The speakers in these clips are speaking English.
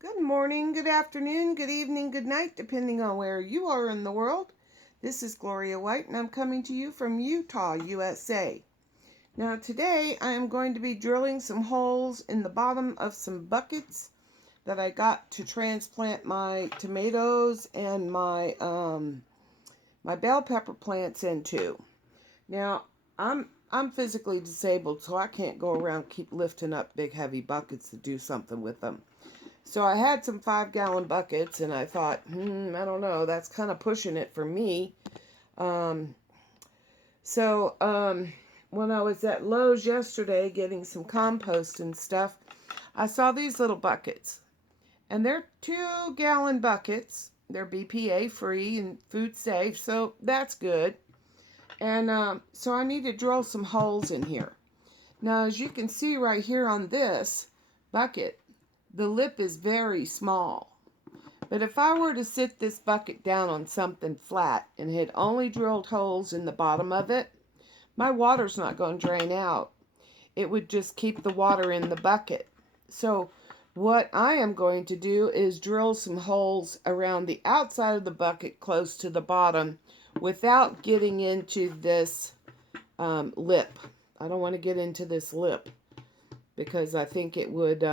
Good morning, good afternoon, good evening, good night, depending on where you are in the world. This is Gloria White, and I'm coming to you from Utah, USA. Now, today I am going to be drilling some holes in the bottom of some buckets that I got to transplant my tomatoes and my bell pepper plants into. Now, I'm physically disabled, so I can't go around keep lifting up big heavy buckets to do something with them. So I had some 5-gallon buckets, and I thought, I don't know, that's kind of pushing it for me. Um, so when I was at Lowe's yesterday getting some compost and stuff, I saw these little buckets, and they're 2-gallon buckets. They're BPA free and food safe, so that's good. And so I need to drill some holes in here. Now, as you can see right here on this bucket, the lip is very small. But if I were to sit this bucket down on something flat and had only drilled holes in the bottom of it, my water's not going to drain out. It would just keep the water in the bucket. So what I am going to do is drill some holes around the outside of the bucket close to the bottom without getting into this lip. I don't want to get into this lip because I think it would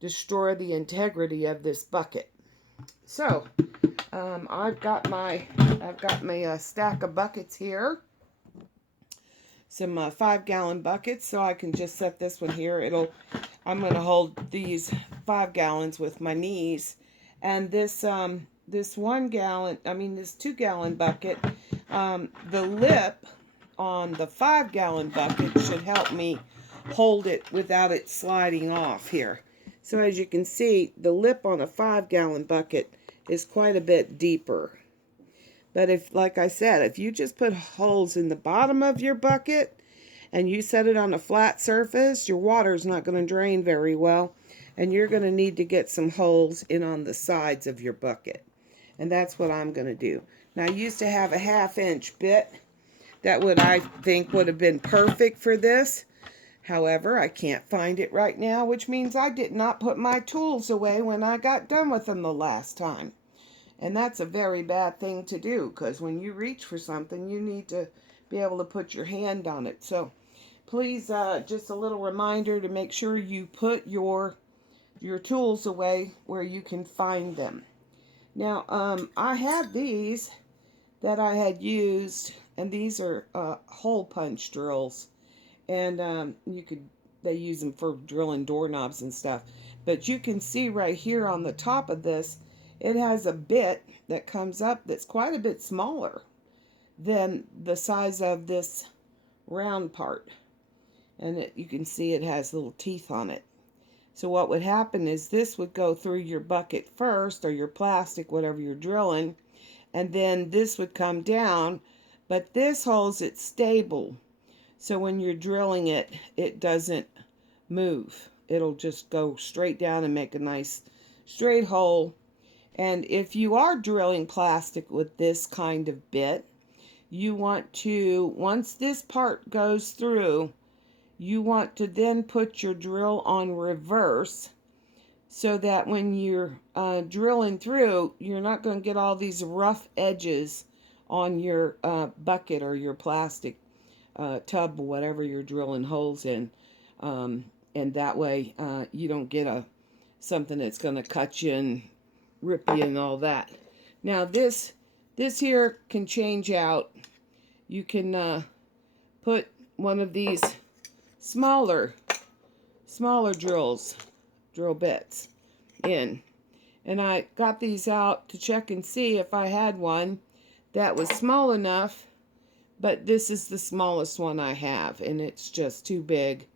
destroy the integrity of this bucket. So I've got my stack of buckets here, some 5-gallon buckets. So I can just set this one here. I'm going to hold these 5 gallons with my knees, and this 2-gallon bucket, the lip on the 5-gallon bucket should help me hold it without it sliding off here. So as you can see, the lip on a 5-gallon bucket is quite a bit deeper. But like I said, if you just put holes in the bottom of your bucket and you set it on a flat surface, your water's not going to drain very well, and you're going to need to get some holes in on the sides of your bucket. And that's what I'm going to do. Now, I used to have a 1/2-inch bit that I think would have been perfect for this. However, I can't find it right now, which means I did not put my tools away when I got done with them the last time. And that's a very bad thing to do, because when you reach for something, you need to be able to put your hand on it. So please, just a little reminder to make sure you put your tools away where you can find them. Now, I have these that I had used, and these are hole punch drills. And they use them for drilling doorknobs and stuff. But you can see right here on the top of this, it has a bit that comes up that's quite a bit smaller than the size of this round part. And you can see it has little teeth on it. So what would happen is this would go through your bucket first, or your plastic, whatever you're drilling, and then this would come down, but this holds it stable. So when you're drilling it, it doesn't move. It'll just go straight down and make a nice straight hole. And if you are drilling plastic with this kind of bit, you want to, once this part goes through, you want to then put your drill on reverse, so that when you're drilling through, you're not going to get all these rough edges on your bucket or your plastic tub, whatever you're drilling holes in, and that way you don't get something that's going to cut you and rip you and all that. Now this here can change out. You can put one of these smaller drill bits in, and I got these out to check and see if I had one that was small enough. But this is the smallest one I have, and it's just too big.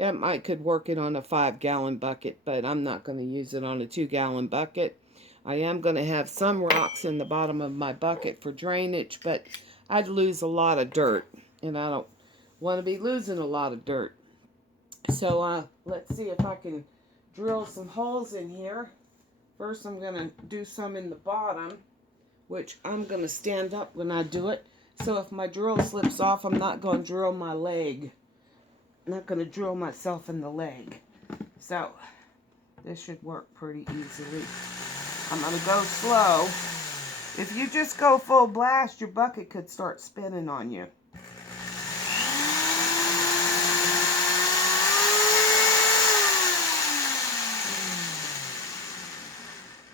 I could work it on a 5-gallon bucket, but I'm not going to use it on a 2-gallon bucket. I am going to have some rocks in the bottom of my bucket for drainage, but I'd lose a lot of dirt, and I don't want to be losing a lot of dirt. So let's see if I can drill some holes in here. First, I'm going to do some in the bottom, which I'm going to stand up when I do it. So if my drill slips off, I'm not going to drill my leg. I'm not going to drill myself in the leg. So This should work pretty easily. I'm going to go slow. If you just go full blast, your bucket could start spinning on you.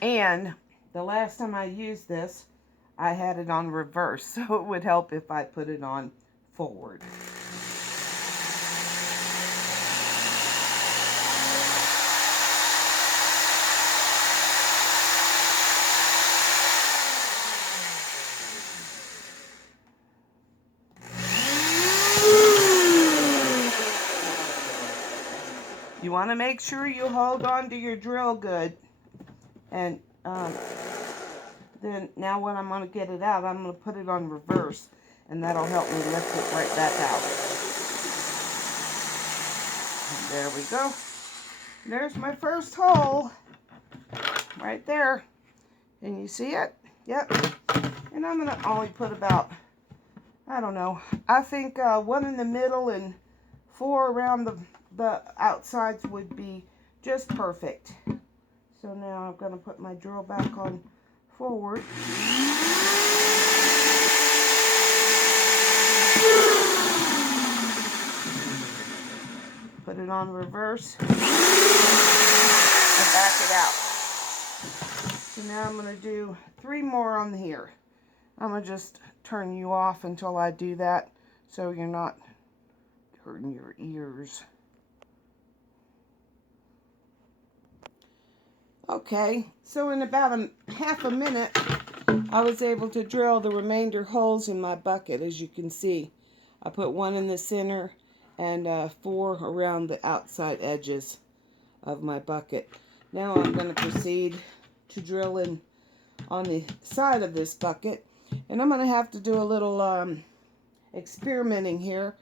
And the last time I used this, I had it on reverse, so it would help if I put it on forward. You want to make sure you hold on to your drill good. And then now when I'm going to get it out, I'm going to put it on reverse. And that'll help me lift it right back out. And there we go. There's my first hole. Right there. Can you see it? Yep. And I'm going to only put about, I don't know, I think 1 in the middle and 4 around the outsides would be just perfect. So now I'm going to put my drill back on forward. Put it on reverse. And back it out. So now I'm going to do 3 more on here. I'm going to just turn you off until I do that so you're not hurting your ears. Okay, so in about half a minute, I was able to drill the remainder holes in my bucket, as you can see. I put 1 in the center and 4 around the outside edges of my bucket. Now I'm going to proceed to drill in on the side of this bucket. And I'm going to have to do a little experimenting here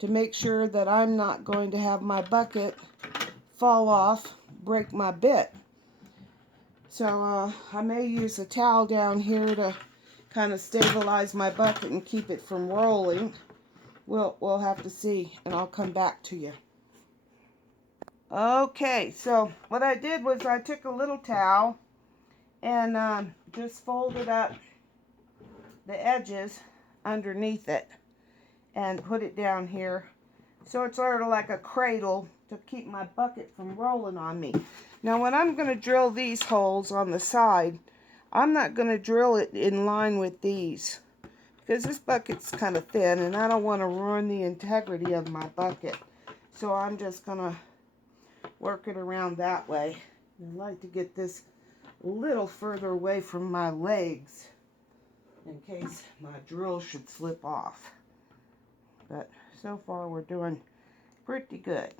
to make sure that I'm not going to have my bucket fall off, break my bit. So I may use a towel down here to kind of stabilize my bucket and keep it from rolling. We'll have to see, and I'll come back to you. Okay, so what I did was I took a little towel and just folded up the edges underneath it and put it down here. So it's sort of like a cradle to keep my bucket from rolling on me. Now when I'm going to drill these holes on the side, I'm not going to drill it in line with these, because this bucket's kind of thin and I don't want to ruin the integrity of my bucket. So I'm just going to work it around that way. I like to get this a little further away from my legs in case my drill should slip off. But so far we're doing pretty good.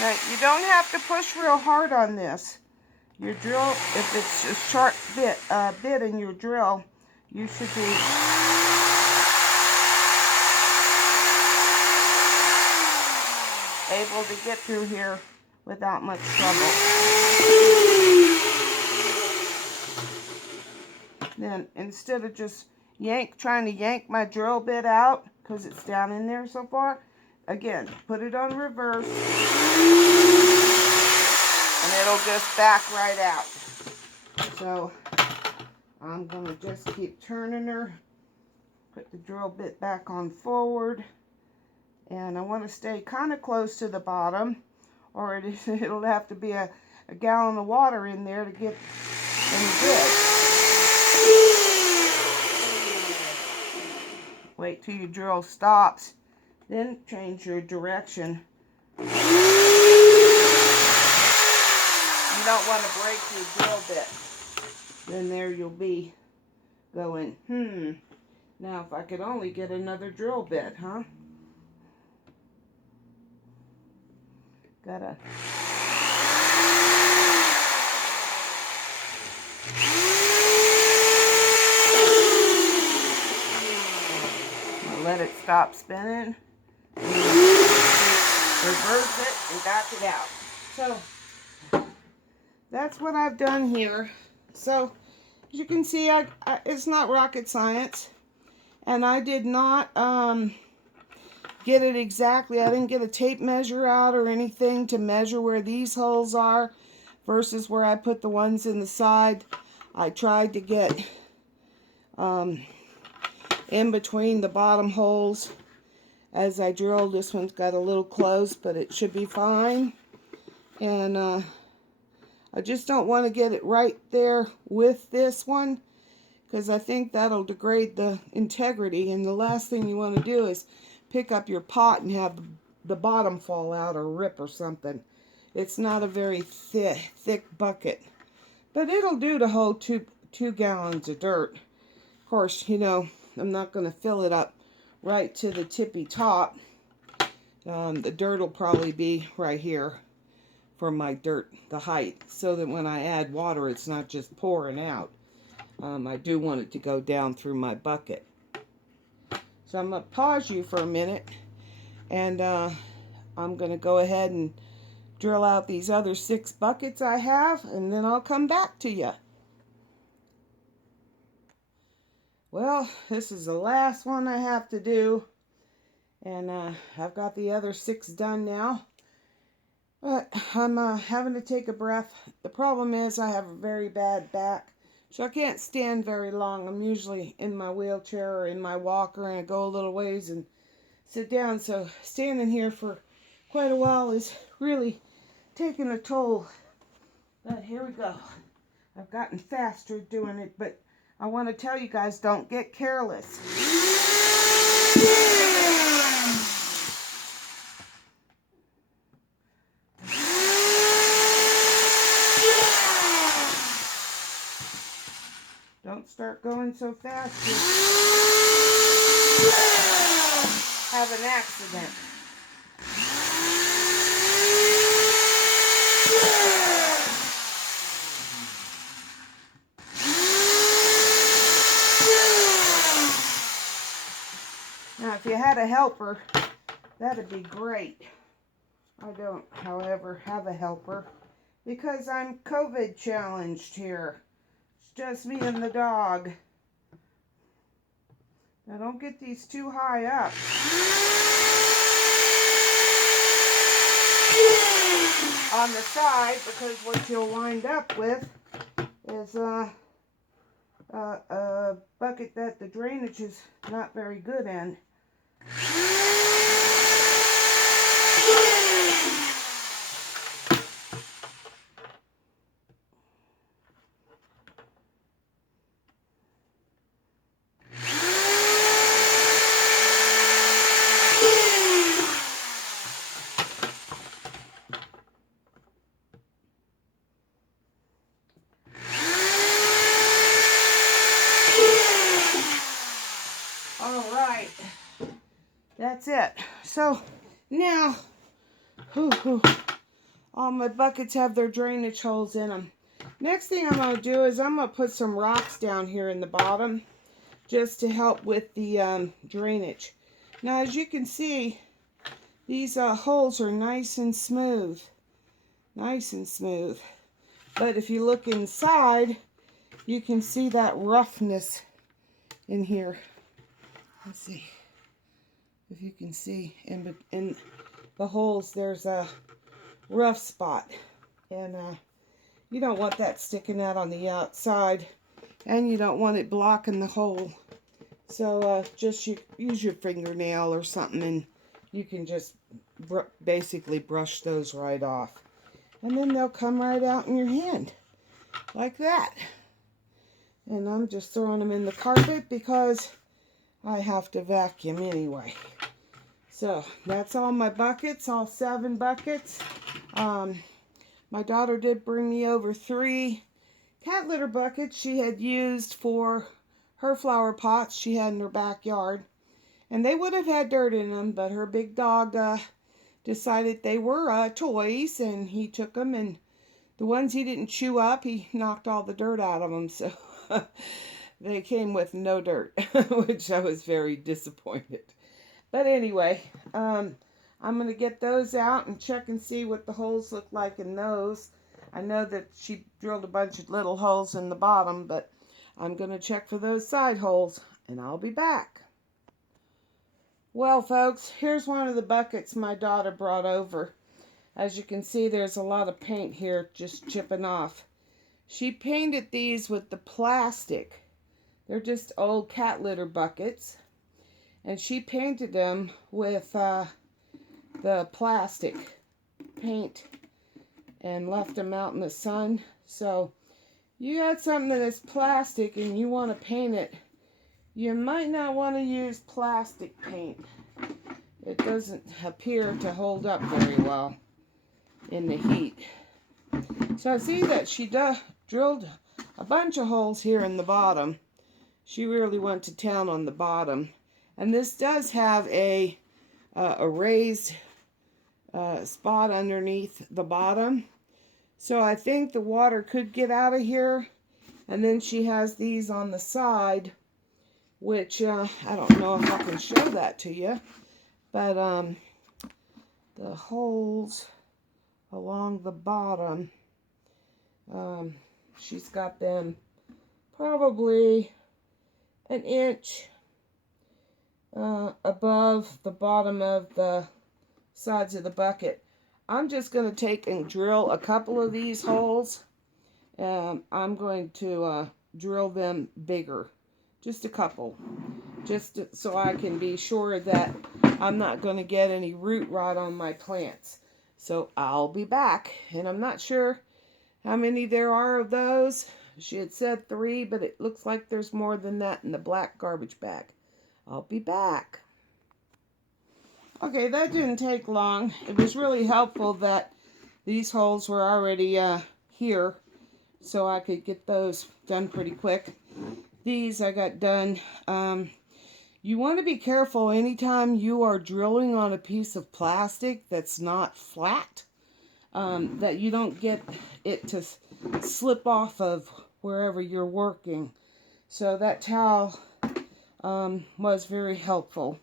Now you don't have to push real hard on this. Your drill, if it's a sharp bit in your drill, you should be able to get through here without much trouble. Then instead of just trying to yank my drill bit out because it's down in there so far, again, put it on reverse and it'll just back right out. So I'm going to just keep turning her, put the drill bit back on forward, and I want to stay kind of close to the bottom, or it'll have to be a gallon of water in there to get any good. Wait till your drill stops, then change your direction. You don't want to break your drill bit. Then there you'll be going, now if I could only get another drill bit, huh? Gotta. Let it stop spinning. Reverse it and back it out. So that's what I've done here. So as you can see, it's not rocket science, and I did not get it exactly. I didn't get a tape measure out or anything to measure where these holes are versus where I put the ones in the side. I tried to get in between the bottom holes as I drilled. This one's got a little closed, but it should be fine. And I just don't want to get it right there with this one, because I think that'll degrade the integrity, and the last thing you want to do is pick up your pot and have the bottom fall out or rip or something. It's not a very thick bucket, but it'll do to hold two gallons of dirt. Of course, you know, I'm not going to fill it up right to the tippy top. The dirt will probably be right here for my dirt, the height, so that when I add water, it's not just pouring out. I do want it to go down through my bucket. So I'm going to pause you for a minute, and I'm going to go ahead and drill out these other 6 buckets I have, and then I'll come back to you. Well, this is the last one I have to do, and I've got the other 6 done now. But I'm having to take a breath. The problem is I have a very bad back, so I can't stand very long. I'm usually in my wheelchair or in my walker, and I go a little ways and sit down. So standing here for quite a while is really taking a toll. But here we go. I've gotten faster doing it, but I want to tell you guys, don't get careless. Don't start going so fast. You have an accident. Now, if you had a helper, that'd be great. I don't, however, have a helper because I'm COVID challenged here. It's just me and the dog. Now, don't get these too high up. On the side, because what you'll wind up with is a bucket that the drainage is not very good in. That's it. So now, all my buckets have their drainage holes in them. Next thing I'm going to do is I'm going to put some rocks down here in the bottom just to help with the drainage. Now, as you can see, these holes are nice and smooth. Nice and smooth. But if you look inside, you can see that roughness in here. Let's see. If you can see in the holes, there's a rough spot, and you don't want that sticking out on the outside, and you don't want it blocking the hole. So just use your fingernail or something, and you can just basically brush those right off, and then they'll come right out in your hand like that. And I'm just throwing them in the carpet because I have to vacuum anyway. So that's all my buckets, all 7 buckets. My daughter did bring me over 3 cat litter buckets she had used for her flower pots she had in her backyard. And they would have had dirt in them, but her big dog decided they were toys, and he took them, and the ones he didn't chew up, he knocked all the dirt out of them. So they came with no dirt, which I was very disappointed. But anyway, I'm going to get those out and check and see what the holes look like in those. I know that she drilled a bunch of little holes in the bottom, but I'm going to check for those side holes, and I'll be back. Well, folks, here's one of the buckets my daughter brought over. As you can see, there's a lot of paint here just chipping off. She painted these with the plastic. They're just old cat litter buckets. And she painted them with the plastic paint and left them out in the sun. So you got something that's plastic and you want to paint it, you might not want to use plastic paint. It doesn't appear to hold up very well in the heat. So I see that she drilled a bunch of holes here in the bottom. She really went to town on the bottom. And this does have a raised spot underneath the bottom. So I think the water could get out of here. And then she has these on the side, which I don't know if I can show that to you. But the holes along the bottom, she's got them probably an inch above the bottom of the sides of the bucket. I'm just going to take and drill a couple of these holes. I'm going to drill them bigger. Just a couple. Just so I can be sure that I'm not going to get any root rot on my plants. So I'll be back. And I'm not sure how many there are of those. She had said 3, but it looks like there's more than that in the black garbage bag. I'll be back. Okay, that didn't take long. It was really helpful that these holes were already here, so I could get those done pretty quick. These I got done. You want to be careful anytime you are drilling on a piece of plastic that's not flat, that you don't get it to slip off of wherever you're working. So that towel was very helpful.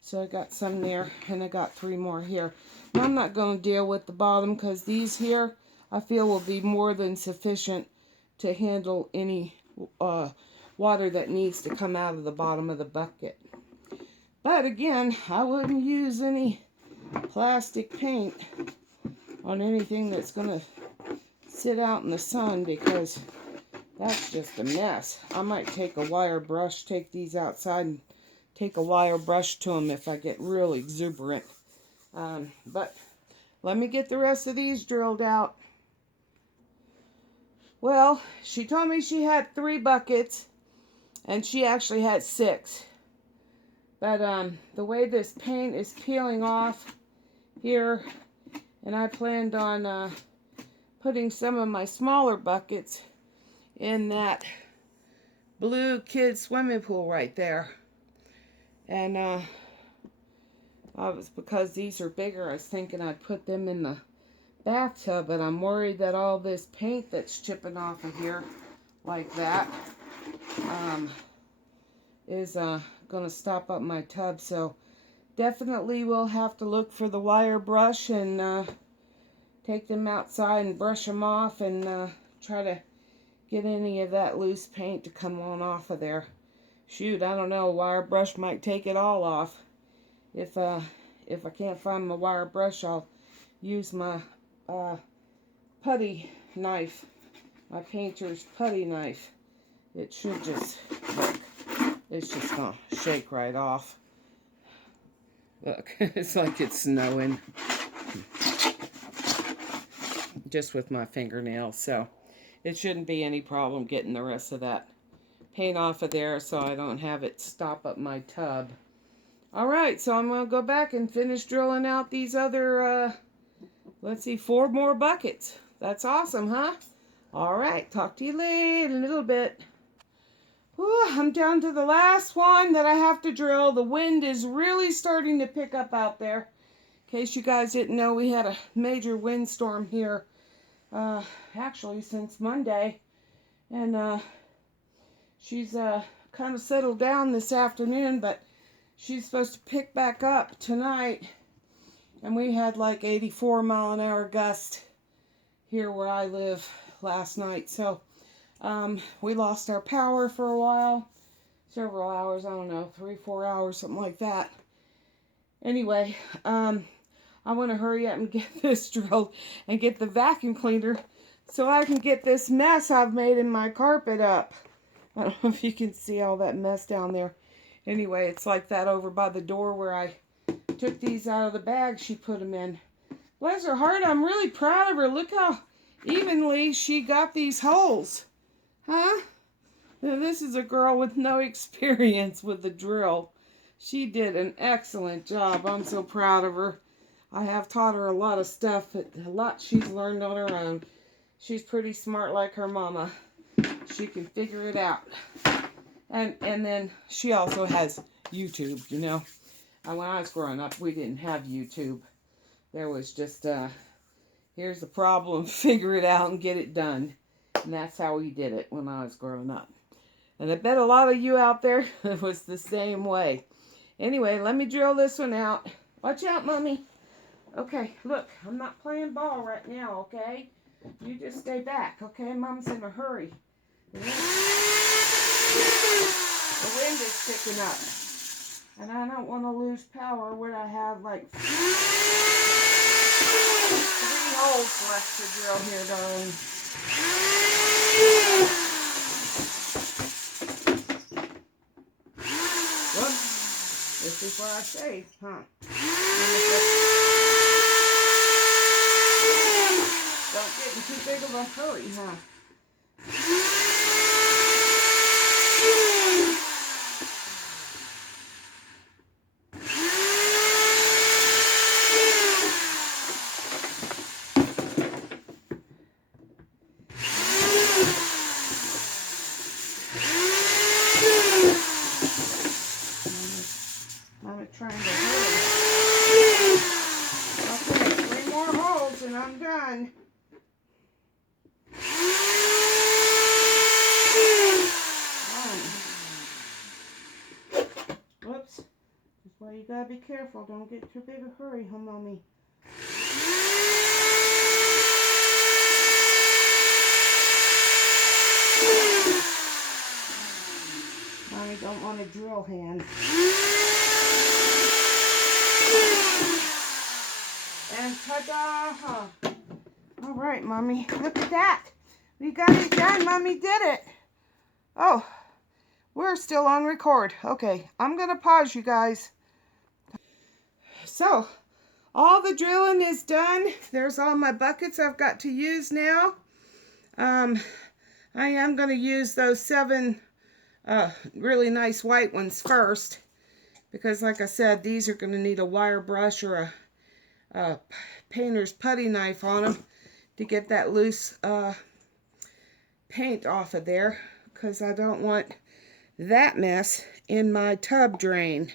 So I got some there, and I got 3 more here. Now I'm not going to deal with the bottom because these here I feel will be more than sufficient to handle any water that needs to come out of the bottom of the bucket. But again, I wouldn't use any plastic paint on anything that's going to sit out in the sun because that's just a mess. I might take a wire brush, take these outside and take a wire brush to them if I get real exuberant. But let me get the rest of these drilled out. Well, she told me she had 3 buckets, and she actually had 6. But the way this paint is peeling off here, and I planned on putting some of my smaller buckets in that blue kids swimming pool right there. And because these are bigger, I was thinking I'd put them in the bathtub, but I'm worried that all this paint that's chipping off of here like that is going to stop up my tub. So definitely we'll have to look for the wire brush and take them outside and brush them off and try to get any of that loose paint to come on off of there. Shoot, I don't know, a wire brush might take it all off. If I can't find my wire brush, I'll use my putty knife, my painter's putty knife. It should just, look, it's just gonna shake right off. Look, it's like it's snowing. Just with my fingernails, so it shouldn't be any problem getting the rest of that paint off of there so I don't have it stop up my tub. Alright, so I'm going to go back and finish drilling out these other, let's see, 4 more buckets. That's awesome, huh? Alright, talk to you later in a little bit. Whew, I'm down to the last one that I have to drill. The wind is really starting to pick up out there. In case you guys didn't know, we had a major windstorm here, actually since Monday. And she's kind of settled down this afternoon, but she's supposed to pick back up tonight. And we had like 84-mile-an-hour gust here where I live last night. So we lost our power for a while, several hours, I don't know, 3-4 hours, something like that. Anyway, I want to hurry up and get this drilled and get the vacuum cleaner so I can get this mess I've made in my carpet up. I don't know if you can see all that mess down there. Anyway, it's like that over by the door where I took these out of the bag she put them in. Bless her heart, I'm really proud of her. Look how evenly she got these holes. Huh? Now, this is a girl with no experience with the drill. She did an excellent job. I'm so proud of her. I have taught her a lot of stuff, but a lot she's learned on her own. She's pretty smart like her mama. She can figure it out. And then she also has YouTube, you know. When I was growing up, we didn't have YouTube. There was just, here's the problem, figure it out and get it done. And that's how we did it when I was growing up. And I bet a lot of you out there, it was the same way. Anyway, let me drill this one out. Watch out, Mommy. Okay, look, I'm not playing ball right now, okay? You just stay back, okay? Mom's in a hurry. The wind is picking up. And I don't want to lose power when I have like 3 holes left to drill here, darling. Whoops. This is what I say, huh? Don't get in too big of a hurry, huh? I'm trying to hurry. Okay, 3 more holes and I'm done. Whoops. That's why you gotta be careful. Don't get too big a hurry, huh, Mommy? Mommy don't want a drill hand. And ta-da! Huh. All right, Mommy. Look at that. We got it done. Mommy did it. Oh, we're still on record. Okay, I'm going to pause, you guys. So, all the drilling is done. There's all my buckets I've got to use now. I am going to use those 7 really nice white ones first. Because like I said, these are going to need a wire brush or a painter's putty knife on them to get that loose paint off of there. Because I don't want that mess in my tub drain.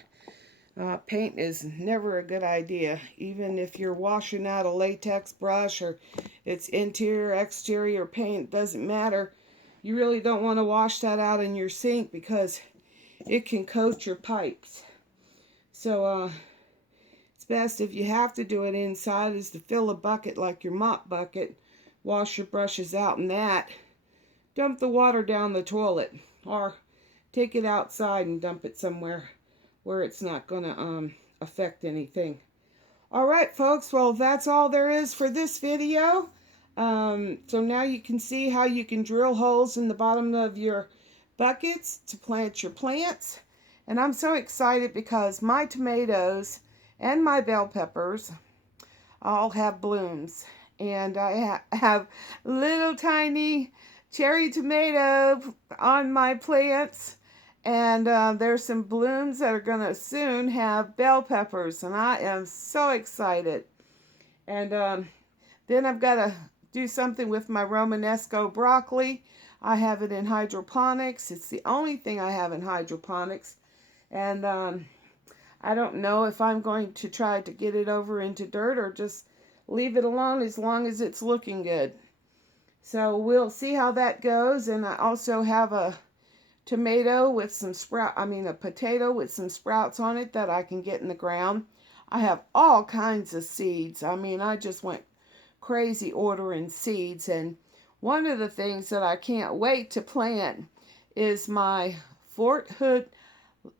Paint is never a good idea, even if you're washing out a latex brush or it's interior, exterior paint, doesn't matter. You really don't want to wash that out in your sink because it can coat your pipes. So it's best if you have to do it inside is to fill a bucket like your mop bucket, wash your brushes out in that, dump the water down the toilet, or take it outside and dump it somewhere where it's not going to affect anything. Alright folks, well that's all there is for this video. So now you can see how you can drill holes in the bottom of your buckets to plant your plants. And I'm so excited because my tomatoes and my bell peppers all have blooms. And I have little tiny cherry tomato on my plants. And there's some blooms that are going to soon have bell peppers. And I am so excited. And then I've got to do something with my Romanesco broccoli. I have it in hydroponics. It's the only thing I have in hydroponics. And I don't know if I'm going to try to get it over into dirt or just leave it alone as long as it's looking good. So we'll see how that goes. And I also have a tomato with some a potato with some sprouts on it that I can get in the ground. I have all kinds of seeds. I mean, I just went crazy ordering seeds. And one of the things that I can't wait to plant is my Fort Hood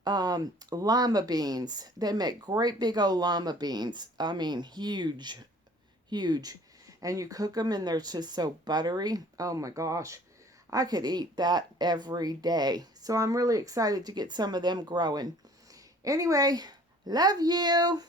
lima beans. They make great big old lima beans. I mean, huge, huge. And you cook them and they're just so buttery. Oh my gosh. I could eat that every day. So I'm really excited to get some of them growing. Anyway, love you.